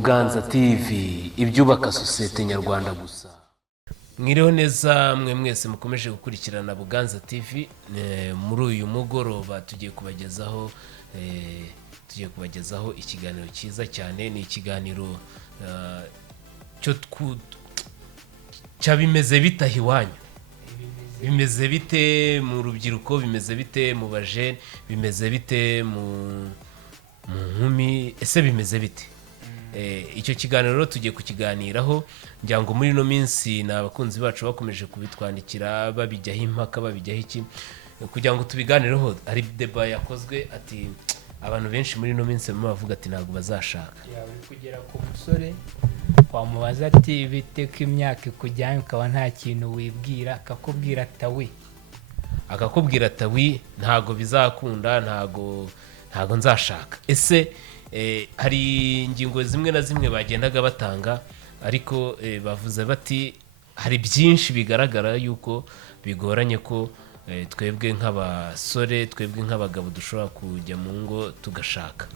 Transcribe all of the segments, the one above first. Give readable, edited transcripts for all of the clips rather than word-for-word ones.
Buganza TV, ibyubaka sosiyete nyarwanda gusa. Mwiriho neza mwe mwese mukomeje gukurikirana Buganza TV. Muri uyu mugoroba tugiye kubagezaho ikiganiro cyiza cyane. Ni ikiganiro cyo bimeze bitaha iwanyu. Bimeze bite mu rubyiruko, bimeze bite mu bajene, bimeze bite mu nkumi, ese bimeze bite? Icyo kiganiro tugiye kukiganiraho, ngira ngo muri no minsi n'abakunzi bacu bakomeje kubitwandikira babijyaho impaka, babijyaho iki, kugira ngo tubiganireho. Ari deba yakozwe ati abantu benshi muri no minsi bavuga ati ntabwo bazashaka. Uri kugera ku musore wamubaza ati bite ko imyaka ikujyanye ukaba nta kintu wibwira, akakubwira atawi ntago bizakunda, ntago nzashaka. Ese hari ingingo zimwe na zimwe bagendaga batanga, ariko bavuze bati hari byinshi bigaragara yuko bigoranye ko twebwe nk'abasore, twebwe nk'abagabo dushobora kujya mu ngo tugashaka.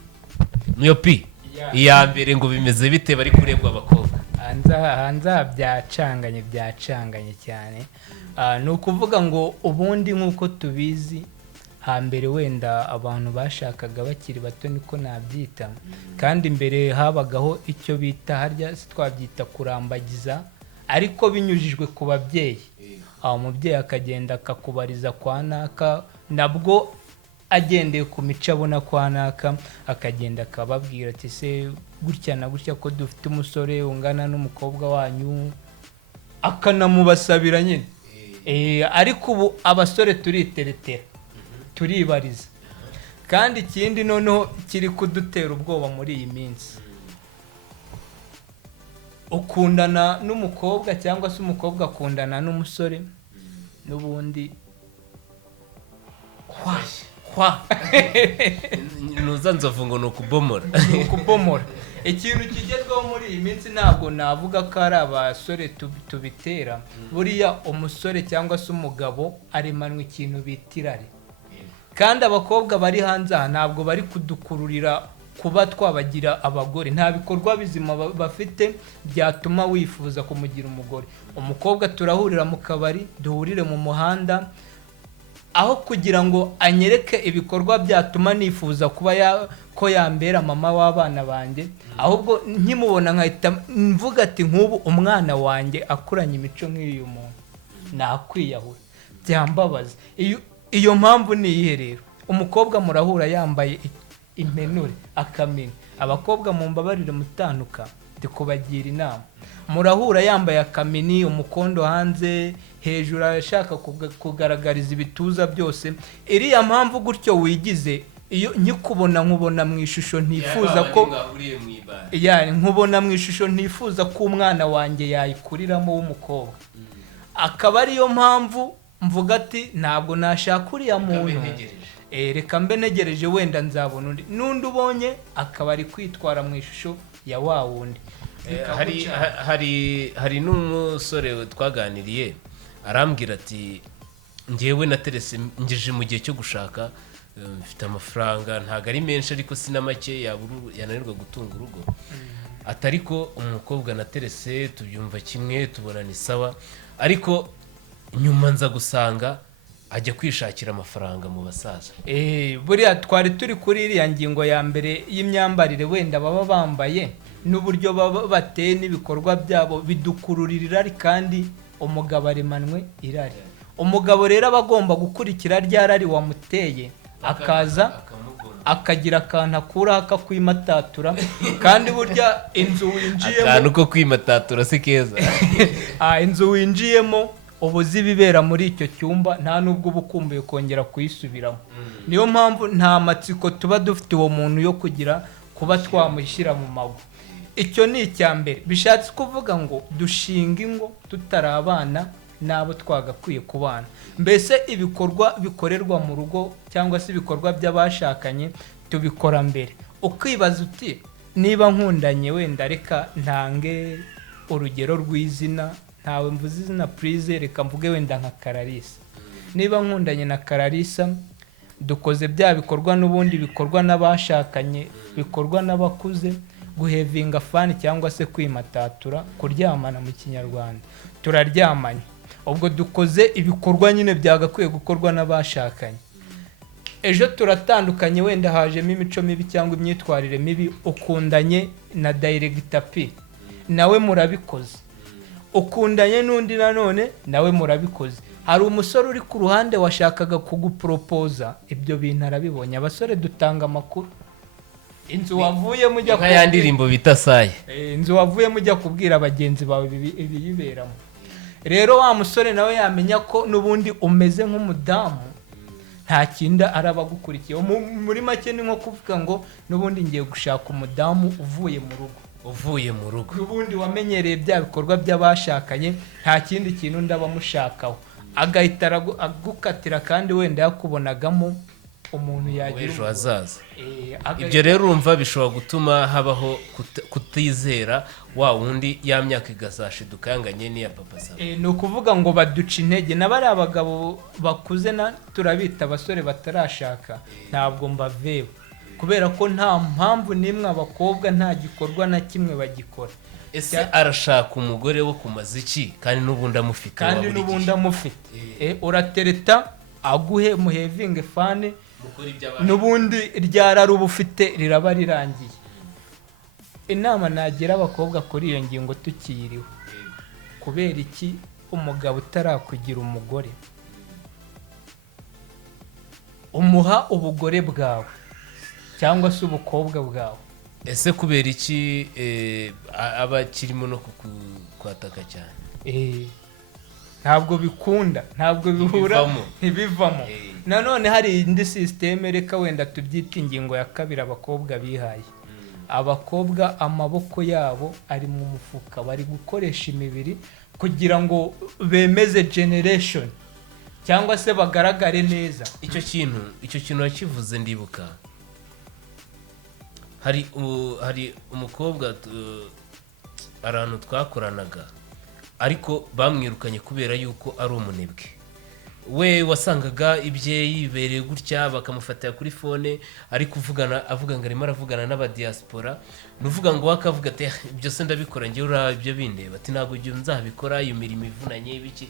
Niyo pi iya mbere ngo bimeze bite bari kurebwa abakobwa hanze byacanganye cyane. Ni ukuvuga ngo ubundi nk'uko tubizi hambere wenda abantu bashakaga bakiri bato, niko nabyita, kandi mbere habagaho icyo bita harya twabyita kurambagiza, ariko binyujijwe ku babyeyi. Umubyeyi akagenda akakubariza kwa naka, nabwo agendeye ku mico abona kwa naka, akagenda akababwira ati se gutya na gutya ko dufite umusore ungana n'umukobwa wanyu, akanamubasabira nyine. Ariko ubu abasore turiteretera, turibariza. Kandi ikindi noneho kiri kudutera ubwoba muri iyi minsi, ukundana n'umukobwa cyangwa se umukobwa akundana n'umusore, n'ubundi nuza nzovu ngo ni ukubomora. Ikintu kigezweho muri iyi minsi ntabwo navuga ko ari abasore tubitera. Buriya umusore cyangwa se umugabo aremanwa ikintu bita irari, kandi abakobwa bari hanze aha ntabwo bari kudukururira kuba twabagira abagore. Nta bikorwa bizima bafite byatuma wifuza kumugira umugore. Umukobwa turahurira mu kabari, duhurire mu muhanda, aho kugira ngo anyereke ibikorwa byatuma nifuza kuba ko yambera mama w'abana banjye, ahubwo nkimubona nkahita mvuga ati nk'ubu umwana wanjye akuranye imico nk'iyo muntu nakwiyahura, byambabaza. Iyo mpamvu ni iyihe rero? Umukobwa murahura yambaye impenure, akamini. Abakobwa mu mbabarire mutanuka, ndikubagira inama. Murahura yambaye akamini, umukondo hanze, hejuru ashaka kugaragariza ibituza byose. Iriya mpamvu gutyo wigize, iyo nkubona mu ishusho ntifuza ko nkubona mu ishusho ntifuza ko umwana wanjye yayikuriramo w'umukobwa. Akaba ariyo mpamvu mvuga ati ntabwo nashaka uriya muntu, reka mbe negereje wenda nzabona undi. N'undi ubonye akaba ari kwitwara mu ishusho ya wa wundi. Hari n'umusore twaganiriye arambwira ati ngewe naterese ngeje mu gihe cyo gushaka, mfite amafaranga ntago ari menshi ariko si na make yananirwa gutunga urugo. Atariko umukobwa naterese tubyumva kimwe, tubona ni sawa, ariko nyuma nza gusanga ajya kwishakira amafaranga mu basaza. Buriya twari turi kuri iriya ngingo ya mbere y'imyambarire wenda baba bambaye, n'uburyo baba bateye n'ibikorwa byabo bidukururira irari, kandi umugabo aremanwe irari. Umugabo rero aba agomba gukurikira rya rari wamuteye, akaza akagira akantu akuraho akakwimatatatura. Kandi burya inzu winjiyemo, akantu ko kwimatatura si keza. Inzu winjiyemo ubu zibibera muri icyo cyumba, nta nubwo uba ukumbuye kongera kuyisubiramo. Niyo mpamvu nta matsiko tuba dufite uwo muntu yo kuba twamushyira mu mago. Icyo ni icya mbere. Bishatse kuvuga ngo dushinga ingo tutari abana n'abo twagakwiye kubana. Mbese ibikorwa bikorerwa mu rugo cyangwa se ibikorwa by'abashakanye tubikora mbere. Ukibaza uti niba nkundanye wenda reka ntange urugero rw'izina, ntawe mvuze izina please, reka mvuge wenda nka Kararisa. Niba nkundanye na Kararisa, dukoze bya bikorwa n'ubundi bikorwa n'abashakanye, bikorwa n'abakuze, guhevinga fani cyangwa se kwimatatura, kuryamana mu kinyarwanda. Turaryamanye, ubwo dukoze ibikorwa nyine byagakwiye gukorwa n'abashakanye. Ejo turatandukanye, wenda hajemo imico mibi cyangwa imyitwarire mibi, ukundanye na director P, nawe murabikoze. Ukundanye n'undi nanone, nawe murabikoze. Hari umusore uri ku ruhande washakaga kugupropoza, ibyo bintu arabibonye. Abasore dutanga amakuru. Inzu wavuye mujya nka ya ndirimbo bita Saye. Inzu wavuye mujya kubwira abagenzi bawe ibiyiberamo. Rero wa musore nawe yamenya ko n'ubundi umeze nk'umudamu, nta kindi arabagukurikiye. Muri make ni nko kuvuga ngo n'ubundi ngiye gushaka umudamu uvuye mu rugo. N'ubundi wamenyereye bya bikorwa by'abashakanye, nta kindi kintu ndabamushakaho. Agahita agukatira kandi wenda yakubonagamo umuntu yagira ejo hazaza. Ibyo rero urumva bishobora gutuma habaho kutizera wa wundi ya myaka igazashiduka yanganye n'iya papa Saba. Ni ukuvuga ngo baduca intege. N'abari abagabo bakuze turabita abasore batarashaka, ntabwo mbaveba, kubera ko nta mpamvu n'imwe abakobwa nta gikorwa na kimwe bagikora. Ese arashaka umugore wo kumaza iki kandi n'ubundi amufite? Uratereta aguhe muhevinge fane, n'ubundi ryara ruba ufite riraba rirangiye. Inama nagira abakobwa kuri iyo ngingo tukiyiriwe, kubera iki umugabo utarakugira umugore umuha ubugore bwawe cyangwa se ubukobwa bwawe? Ese kubera iki aba kirimo no kwataka cyane? Ntabwo bikunda, ntabwo bihura, ntibivamo. Nanone hari indi systeme, reka wenda tubyita ingingo ya kabiri abakobwa bihaye. Abakobwa amaboko yabo ari mu mufuka, bari gukoresha imibiri kugira ngo bemeze generation cyangwa se bagaragare neza. Icyo kintu wakivuze ndibuka. Hari umukobwa arantu twakoranaga, ariko bamwirukanye kubera yuko ari umunebwe. We wasangaga ibye yibereye gutya, bakamufatira kuri fone ari kuvugana, avuga ngo arimo aravugana n'abadiaspora. Nuvuga ngo wakavuga ati ibyo se ndabikora ngiye, ura ibyo bindeba ati ntabwo ngiye nzabikora, iyo mirimo ivunanye biki,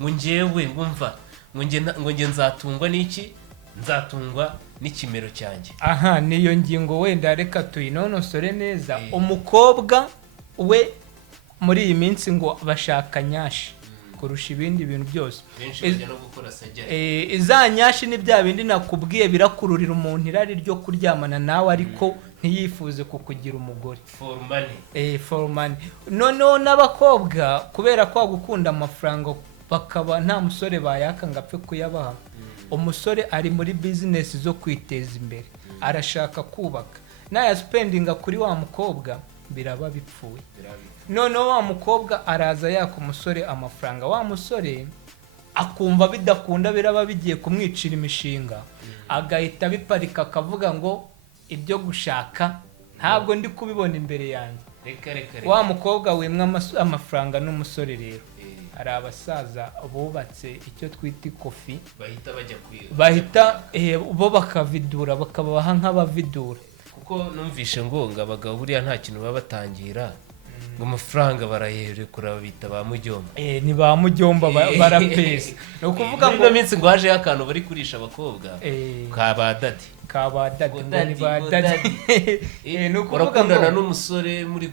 ngo ngewe ngumva ngo nge nzatungwa n'iki, nzatungwa n'ikimero cyanjye. Aha, niyo ngingo wenda reka tuyinonosore neza. Umukobwa we muri iyi minsi ngo bashaka nyashi kurusha ibindi bintu byose. Iza nyashi ni bya bindi nakubwiye birakururira umuntu irari ryo kuryamana nawe ariko ntiyifuze kukugira umugore. For money. Noneho n'abakobwa kubera ko gukunda amafaranga bakaba nta musore bayaka ngo apfe kuyabaha. Umusore ari muri business zo kwiteza imbere, arashaka kubaka, naya spendinga kuri wa mukobwa biraba bipfuye. None wa mukobwa araza yaka umusore amafaranga, wa musore akumva bidakunda, biraba bigiye kumwicira imishinga, agahita biparika akavuga ngo ibyo gushaka ntabwo ndi kubibona imbere yanjye. Wa mukobwa wimwa amafaranga n'umusore rero. Hari abasaza bubatse icyo twita ikofi, bahita bo bakavidura, bakabaha nk'abavidura. Kuko numvishe ngo abagabo buriya nta kintu baba batangira, ngo amafaranga barayerekura babita ba mujyomba. Ni ba mujyomba barapesa. No kuvuga ngo minsi ngo haje akantu bari kurisha abakobwa ka badadi. Ngo ni badadi. No kuvuga ngo n'umusore muri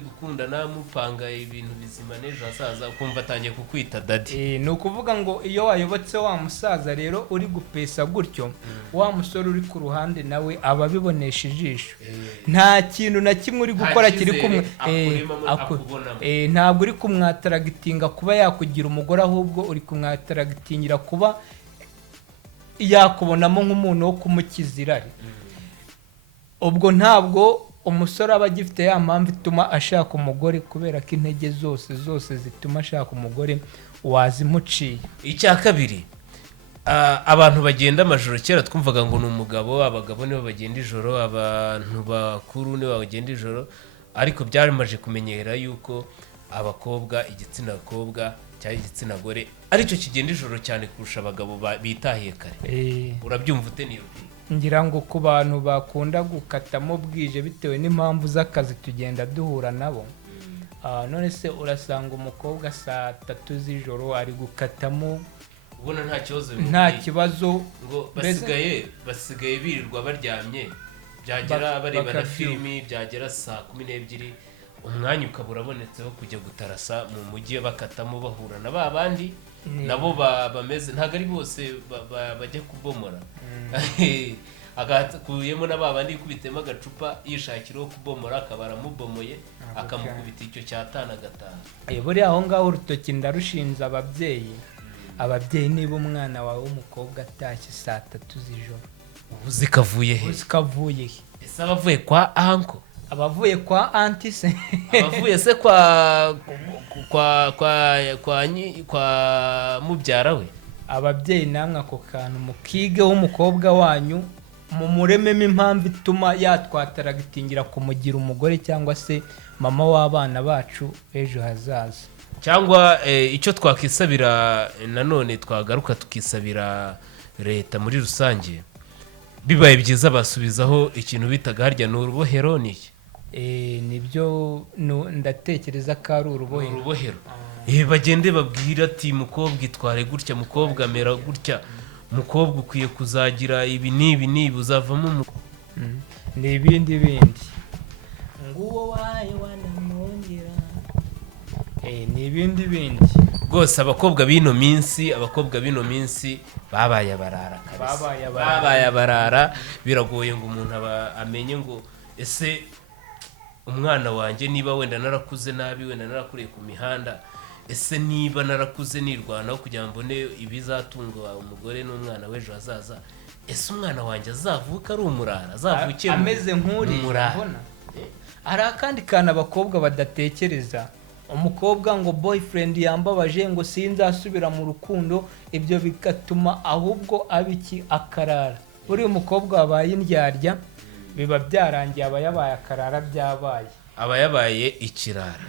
gukundana mupanga ibintu bizima n'ejo hasaza ukumva atangiye kukwita dadi. No kuvuga ngo iyo wayobotse wa musaza rero uri gupesa gutyo, wa musore uri ku ruhande nawe aba bibonesha ijisho. Nta kintu na kimwe uri gukora kiri kumwe. Ntabwo uri kumwataragitinga kuba yakugira umugore, ahubwo uri kumwataragitingira kuba yakubonamo nk'umuntu wo kumukiza irari. Ubwo ntabwo umusore aba agifite ya mpamvu ituma ashaka umugore, kubera ko intege zose zituma ashaka umugore wazimuciye. Icya kabiri, abantu bagenda amajoro, kera twumvaga ngo ni umugabo, abagabo nibo bagenda ijoro, abantu bakuru nibo bagenda ijoro, ariko byarimaje kumenyera yuko abakobwa, igitsina kobwa cyangwa igitsina gore aricyo kigenda ijoro cyane kurusha abagabo bitahiye kare. Urabyumva ute niyo? ngira ngo ku bantu bakunda gukatamo bwije bitewe n'impamvu z'akazi tugenda duhura nabo, none se urasanga umukobwa saa 3 z'ijoro ari gukatamo ubona nta kibazo nta kibazo ngo basigaye birirwa baryamye, byagera bareba na filimi, byagera saa 12 umwanya ukabura abonetse wo kujya gutarasa mu mujyi bakatamo bahura na ba bandi nabo bameze ntago ari bose bajya kubomora agakuyemo na ba bandi kubitema agacupa yishakiraho kubomora akabara mubomoye akamukubita icyo cyatana gataha. Buri aho ngaho urutoki ndarushinze ababyeyi niba umwana wawe w'umukobwa atashye saa 3 z'ijoro uzikavuye he? Ese abavuye kwa anko, abavuye kwa anti se, abavuye se kwa mubyara we. Ababyeyi namwe ako kantu mukige w'umukobwa wanyu mumurememo impamvu ituma yatwataragitingira kumugira umugore cyangwa se mama w'abana bacu ejo hazaza. Cyangwa icyo twakisabira nanone twagaruka tukisabira leta muri rusange, bibaye byiza basubizaho ikintu bitaga harya n'urubohero niki. Nibyo ndatekereza ko ari urubohero. Bagende babwira ati mukobwa itware gutya, mukobwa mera gutya, mukobwa ukwiye kuzagira ibi n'ibi uzavamo n'ibindi nguwo wayi wanamwongera n'ibindi rwose. Abakobwa bino minsi babaye abarara kabisa, babaye abarara. Biragoye ngo umuntu amenye ngo ese umwana wanjye niba wenda narakuze nabi, wenda narakuriye ku mihanda, ese niba narakuze nirwanaho kugira ngo mbone ibizatunga umugore n'umwana w'ejo hazaza, ese umwana wanjye azavuka ari umurara, azavuke ameze nk'uriya. Hari akandi kantu abakobwa badatekereza, umukobwa ngo boyfriend yambabaje ngo sinzasubira mu rukundo, ibyo bigatuma ahubwo abiki akarara. Buri umukobwa wabaye indyarya biba byarangiye, aba yabaye akarara, aba yabaye ikirara.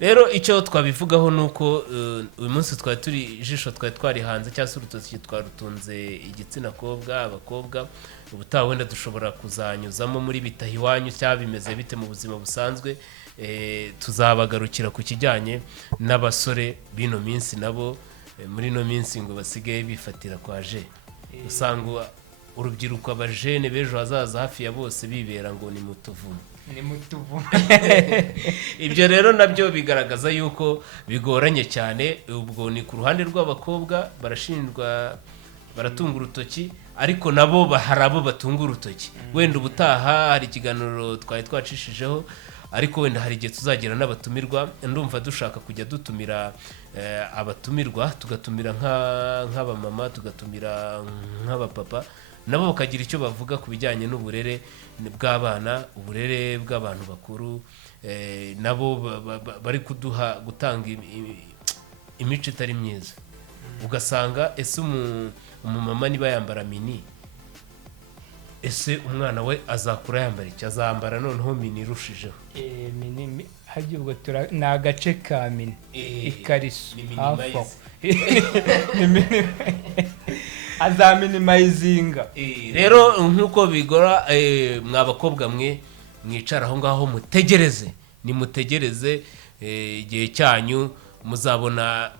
Rero icyo twabivugaho nuko uyu munsi twari turi ijisho twari hanze cyangwa se urutoki twarutunze igitsina kobwa, abakobwa. Ubutaha wenda dushobora kuzanyuzamo muri bitaha iwanyu cyangwa bimeze bite mu buzima busanzwe. Tuzabagarukira ku kijyanye n'abasore bino minsi, nabo muri no minsi ngo basigaye bifatira kwa je. Usanga urubyiruko abajene b'ejo hazaza hafi ya bose bibera ngo ni mutuvumo. Ibyo rero nabyo bigaragaza yuko bigoranye cyane. Ubwo ni ku ruhande rw'abakobwa barashinjwa, baratunga urutoki, ariko nabo hari abo batunga urutoki. Wenda ubutaha hari ikiganiro twari twacishijeho, ariko wenda hari igihe tuzagira n'abatumirwa. Ndumva dushaka kujya dutumira abatumirwa, tugatumira nk'abamama, tugatumira nk'abapapa, nabo bakagira icyo bavuga ku bijyanye n'uburere bw'abana, uburere bw'abantu bakuru. Nabo bari gutanga imico itari myiza. Ugasanga ese umumama niba yambara mini, ese umwana we azakura yambara iki? Azambara noneho mini irushijeho. Mini hajya ubwo ni agace ka mini, ikariso hafi azaminimayizinga. Rero nk'uko bigora, mwa bakobwa mwe mwicara aho ngaho nimutegereze igihe cyanyu. Muzabona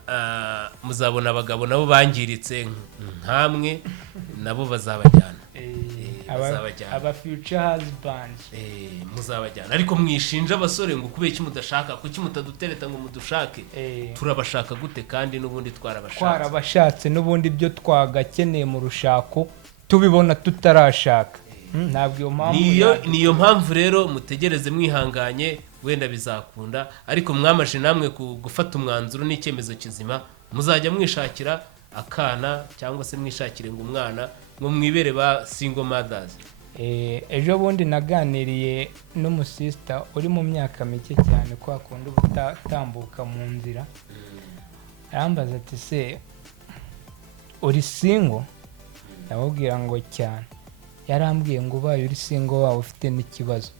abagabo nabo bangiritse nkamwe, nabo bazabajyana. aba future husbands muzabajyana. Ariko mwishinja abasore ngo kubera iki mudashaka, kuki mutadutereta ngo mudushake? Turabashaka gute kandi n'ubundi twarabashatse n'ubundi byo twagakeneye mu rushako tubibona tutarashaka. Ntabwo iyo mpamvu niyo mpamvu rero mutegereze mwihanganye, wenda bizakunda. Ariko mwamaje namwe gufata umwanzuro n'icyemezo kizima, muzajya mwishakira akana cyangwa se mwishakire ngo umwana ngo mwibere ba single mothers. Ejo bundi naganiriye n'umusista uri mu myaka mike cyane, kwa kundi gutambuka mu nzira. Arambaza ati se uri single? Ndamubwira ngo cyane. Yarambwiye ngo ubaye uri single wawe ufite n'ikibazo.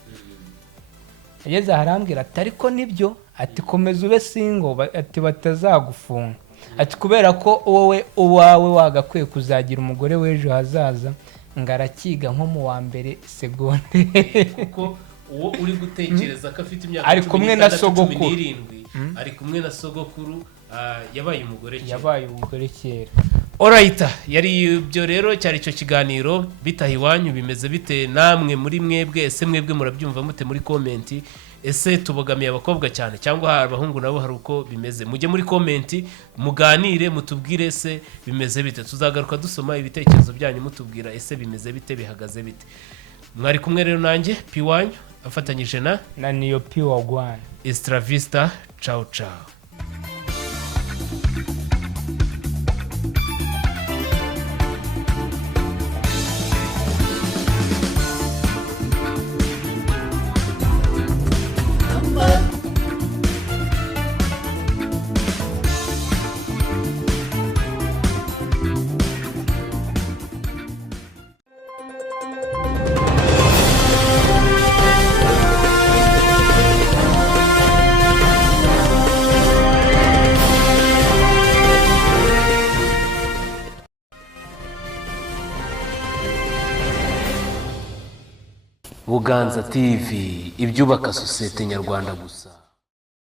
Ageze arambwira ati ariko nibyo, ati komeza ube single, ati batazagufunga, ati kubera ko wowe uwawe wagakwiye kuzagira umugore w'ejo hazaza, ngo arakiga nko mu wa mbere segonde kuko uwo uri gutekereza ko afite imyaka ari kumwe na 16, sogokuru. 17, ari kumwe na sogokuru yabaye umugore kera. Alright, yari ibyo rero cyari cyo kiganiro bitaha iwanyu bimeze bite namwe muri mwebwe, ese mwebwe murabyumva mute muri comment? Ese tubogamiye abakobwa cyane cyangwa abahungu nabo hari uko bimeze? Mujye muri comment muganire mutubwire se bimeze bite, tuzagaruka dusoma ibitekerezo byanyu mutubwira ese bimeze bite, bihagaze bite. Mwari kumwe rero nanjye Piwanyu afatanyije na niyo Piwagwan. Extra Vista, ciao ciao. Buganza TV, ibyubaka sosiyete nyarwanda gusa.